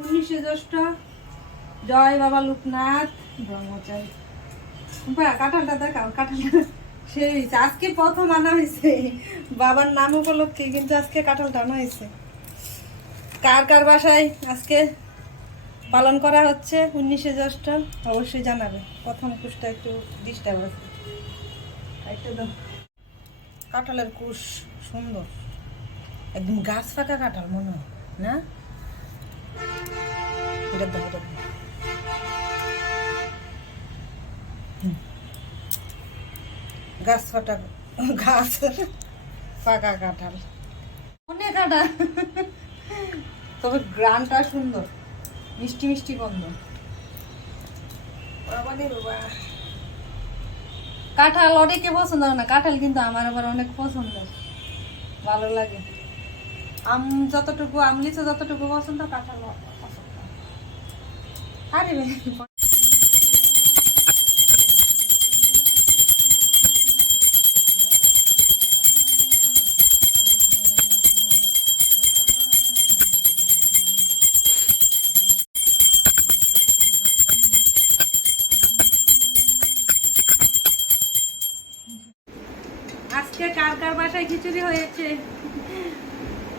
উনিশে জ্যৈষ্ঠ। জয় বাবা লোকনাথ। ব্রহ্মচারী। বা কাঁঠালটা দেখাও কাঁঠালটা। সেই আজকে প্রথম আনা হয়েছে বাবার নাম উপলক্ষে কিন্তু আজকে কাঁঠালটা আনা হয়েছে কার কার বাসায় আজকে পালন করা হচ্ছে? উনিশে জ্যৈষ্ঠ। অবশ্যই জানাবে। প্রথম কুশটা একটু ডিস্টার্ব আছে। একটু দাও। কাঁঠালের কুশ সুন্দর। একদম গাছ ফাঁকা কাঁঠাল মনে হয় না? এটা দাও এটা গাছ ফাটা গাছ ফাঁকা কাঁঠাল। অনেক কাঁঠাল তবে গ্রানটা সুন্দর। মিষ্টি মিষ্টি গন্ধ। কাঁঠাল অনেকে পছন্দ না। কাঁঠাল কিন্তু আমার আবার অনেক পছন্দ ভালো লাগে। আম যতটুকু আম লিচু যতটুকু পছন্দ কাঁঠাল পছন্দ। আজকে কার কার বাসায় খিচুড়ি হয়েছে?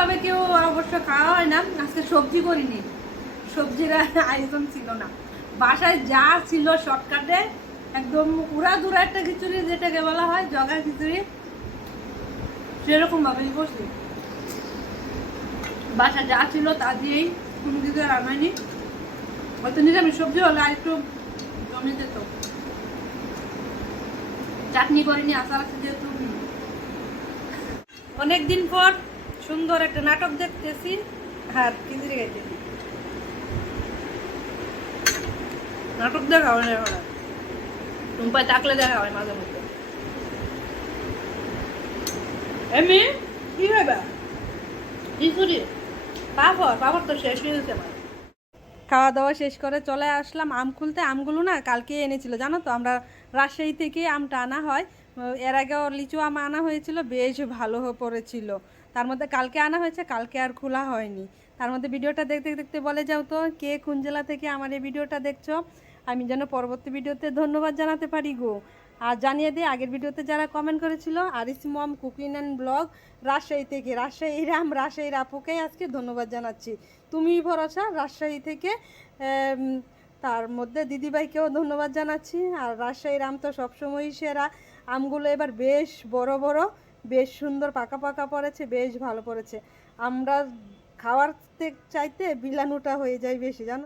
ভাবে কেউ অবশ্য খাওয়া হয় না, আজকে সবজি করিনি। সবজির আয়োজন ছিল না। বাসায় যা ছিল শর্টকাটে একদম উড়া দুরা একটা খিচুড়ি, যেটাকে বলা হয় জগা খিচুড়ি, সেরকম ভাবেই করছি বাসা যা ছিল তা দিয়েই কোনো কিছু হয়নি। হয়তো নিরামিষ সবজি হলে আর একটু জমে যেত। চাটনি করিনি, আচার আছে যেহেতু। অনেকদিন পর সুন্দর একটা নাটক দেখতেছি। আর খিচুড়ি খাইতেছি নাটক দেখা হয় না এখন। টুম্পায় থাকলে দেখা হয় মাঝে মধ্যে। এমনি কি হবে খিচুড়ি পাপড় পাপড় তো শেষ হয়ে গেছে আমার। খাওয়া দাওয়া শেষ করে চলে আসলাম আম খুলতে। আমগুলো না কালকে এনেছিল জানো তো? আমরা রাজশাহী থেকে আমটা আনা হয়। এর আগেও লিচু আম আনা হয়েছিল, বেশ ভালো হয়ে পড়েছিল। তার মধ্যে কালকে আনা হয়েছে, কালকে আর খোলা হয়নি। তার মধ্যে ভিডিওটা দেখতে দেখতে বলে যাও তো, কে কোন জেলা থেকে আমার এই ভিডিওটা দেখছ? আমি যেন পরবর্তী ভিডিওতে ধন্যবাদ জানাতে পারি গো। আর জানিয়ে দিই, আগের ভিডিওতে যারা কমেন্ট করেছিল, Aris mom cooking and vlog, Rajshahi থেকে, রাজশাহীর আম, রাজশাহীর আপুকে আজকে ধন্যবাদ জানাচ্ছি। তুমি ভরসা, রাজশাহী থেকে তার মধ্যে দিদিভাইকেও ধন্যবাদ জানাচ্ছি। আর রাজশাহীর আম তো সবসময়ই সেরা। আমগুলো এবার বেশ বড় বড়, বেশ সুন্দর পাকা পাকা পড়েছে, বেশ ভালো পড়েছে। আমরা খাওয়ার চাইতে বিলানুটা হয়ে যায় বেশি, জানো?